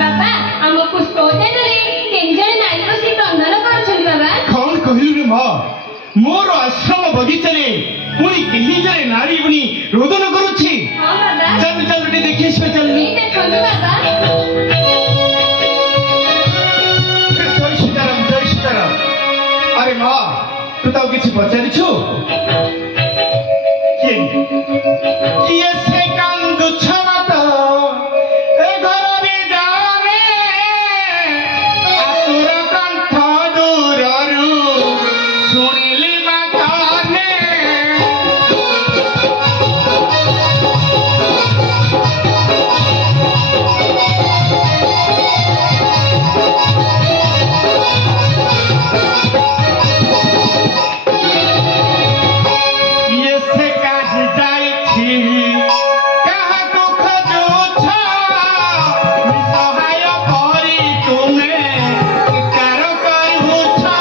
बाबा आम पुष्प उद्यान केंजल नारी बसी क्रंदन कर बाबा कौन कहलु रे माँ मोर आश्रम बगीचा पुणी केही जरे नारी बुणी रोदन करुछि हां बाबा चल चल रे देखि से चल देखो बाबा जय सीताराम अरे माँ तू तो किसी पचारि छु किए से कांदु छमा तो ए घर रे जाने असुर कंठ दूररु सुनिली मा काने ये से काज जाई छी कहा दुख जो छा निसहाय करी तुमे कार करहु छा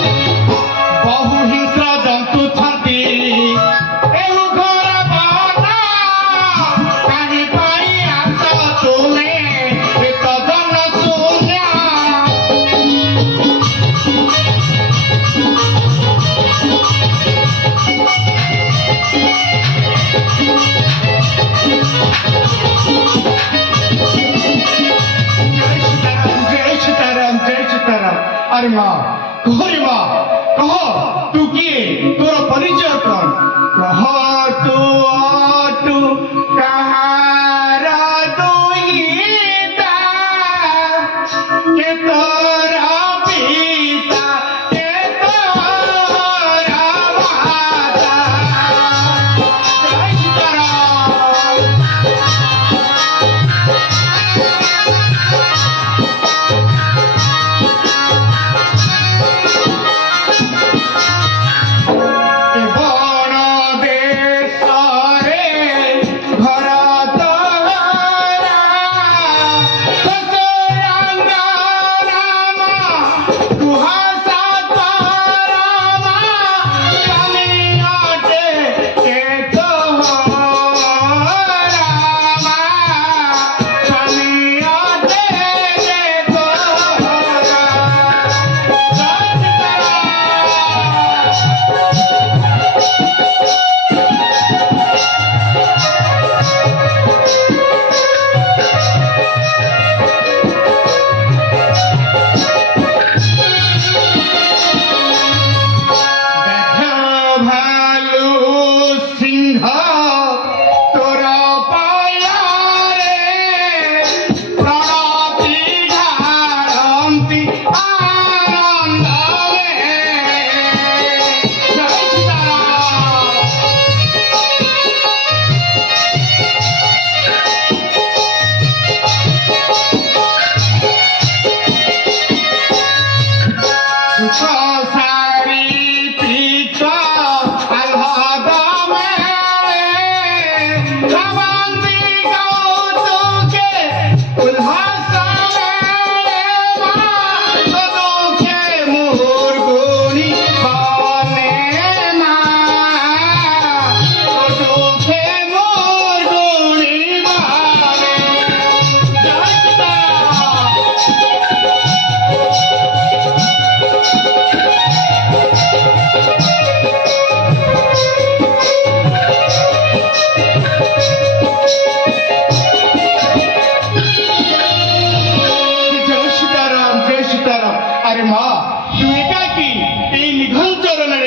बहु हिंस्र जंतु छाती एहु घर बना काहे पाई आस तुमे एक जन शून्य जय सीताराम अरे माँ कह रे माँ कह तू किए तोर परिचय कौन कह तू कहार दुहिता के तोरा पिता के तोरा माता जय सीताराम बण देशरे भरत ससुरांग राम दुहासात राम कनियाटे के तोहरा राम कनियाटे के तोहरा जय सीताराम भालू सिंह तोरा पायारे प्रणाति धारंती आनंद जय सीताराम सारी पीठ अलहद में रवंती कौतुके उल्लास में दुखे मुर्गुनी बने दुखे मुर्गुनी बने जय सीताराम जय सीताराम अरे माँ तू एकाकी এই নিঘন চরণে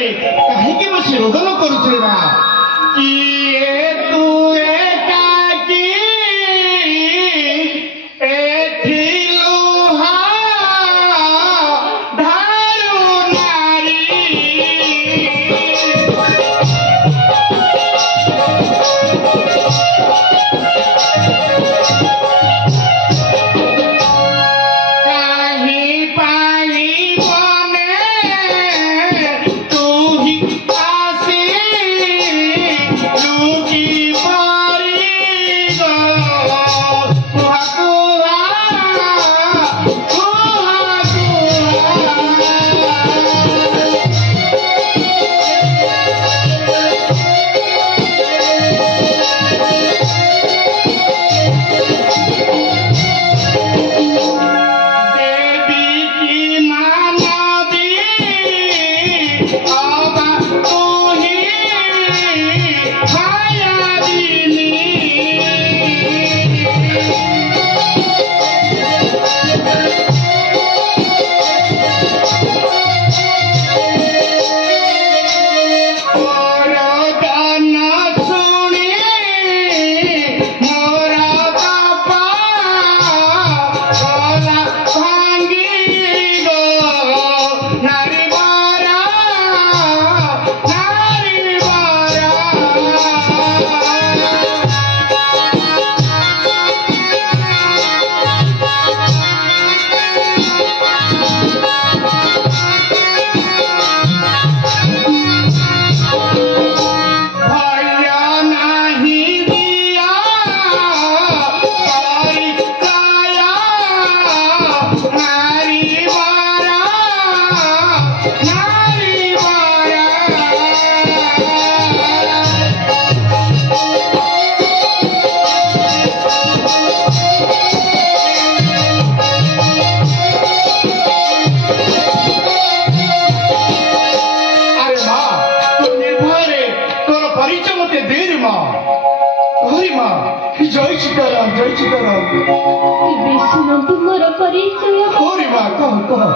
কাহিকি বসে রোদন করুছরে না কিয়ে তু একাকি এঠি লুহা ধারু নারী काहे पाई बने तू ही आसी ତେବେ ଶୁଣନ୍ତୁ ମୋର ପରିଚୟ। କୋରି ମା କହ କହ।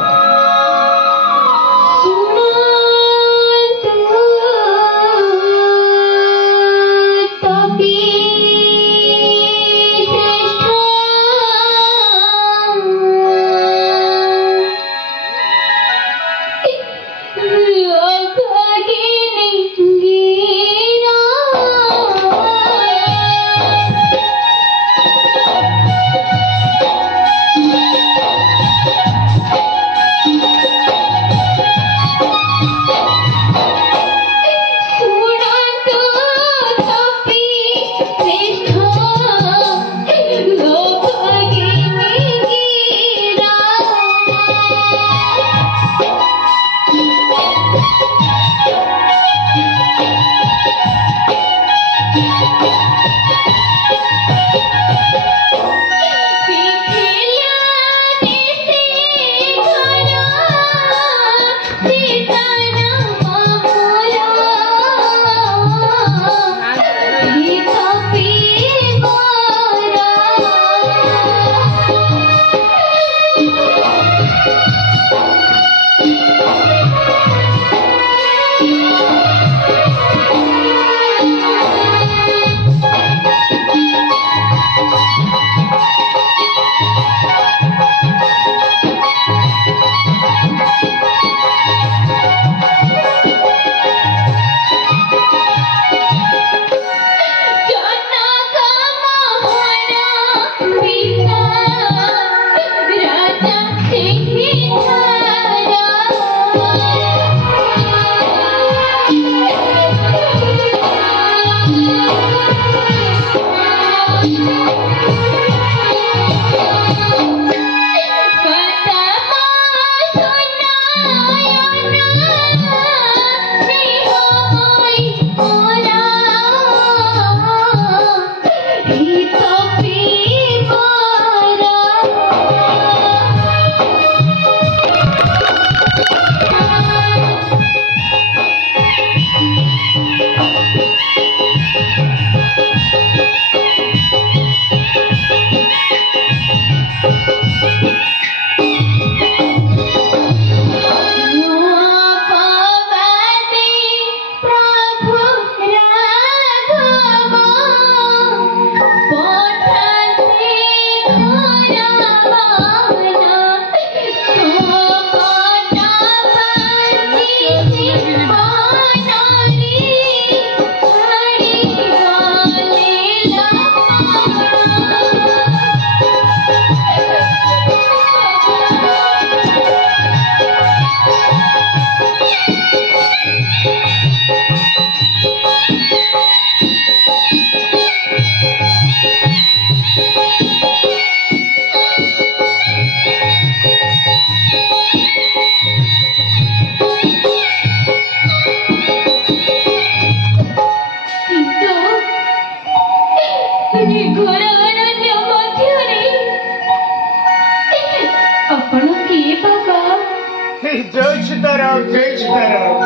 जय सीताराम जय सीताराम।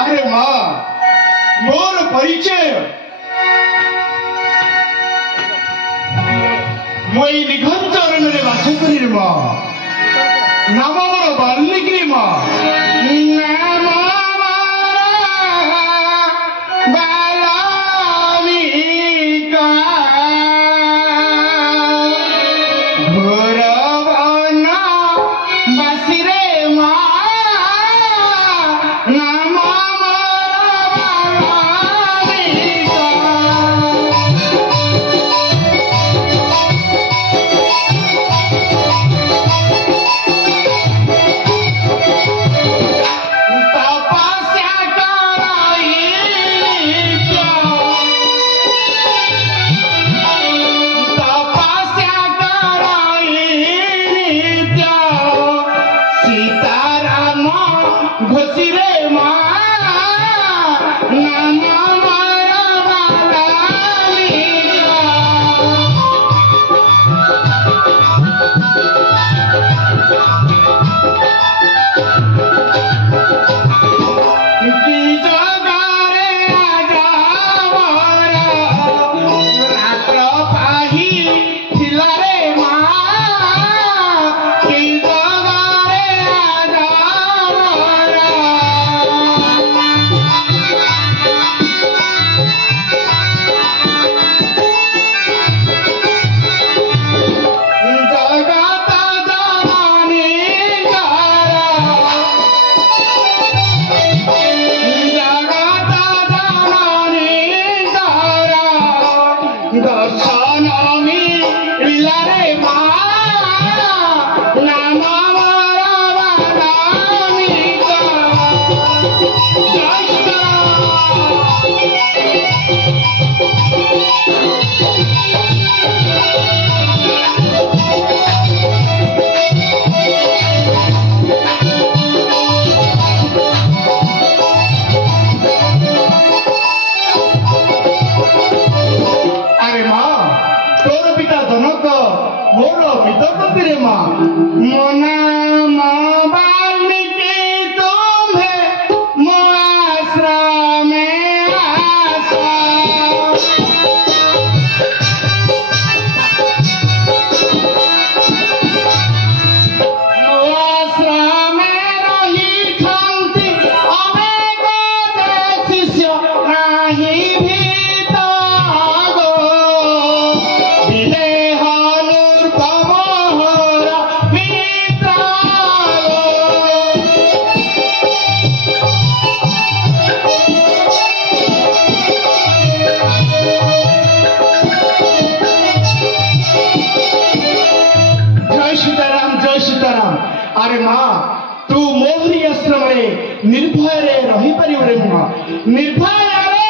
अरे माँ मोर परिचय मई निघंचरण रे बास करी माँ नाम मोर बाल्मीकि माँ नाम रे माँ ଚୌଧୁରୀ ଆଶ୍ରମରେ ନିର୍ଭୟରେ ରହିପାରିବରେ ନୁହଁ। ନିର୍ଭୟରେ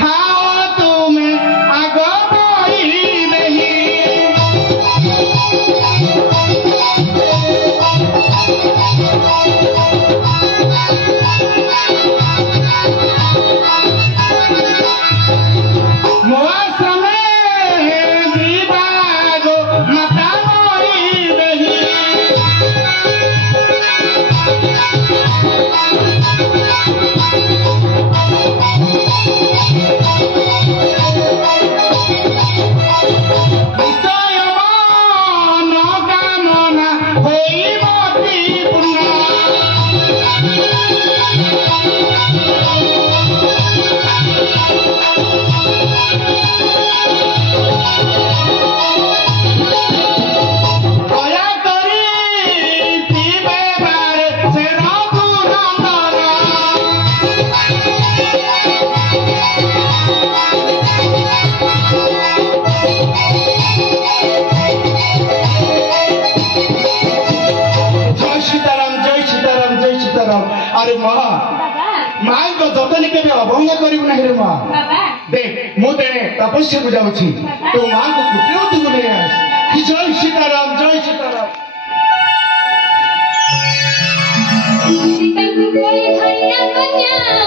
ଥାଅ ତୁମେ ଆଗ ବଢ଼ିବେହି। ମୋ ଆଶ୍ରମେ ବିଭାଗ ମାତା ବଢ଼ିବେହି। अरे माँ माँ को जतन के अवहेला करू ना रे माँ देख मुझे तपस्या को जाऊँगी तो माँ को कुटिया तू नहीं आस जय सीताराम जय सीताराम। सीता को कोई धन्य कन्या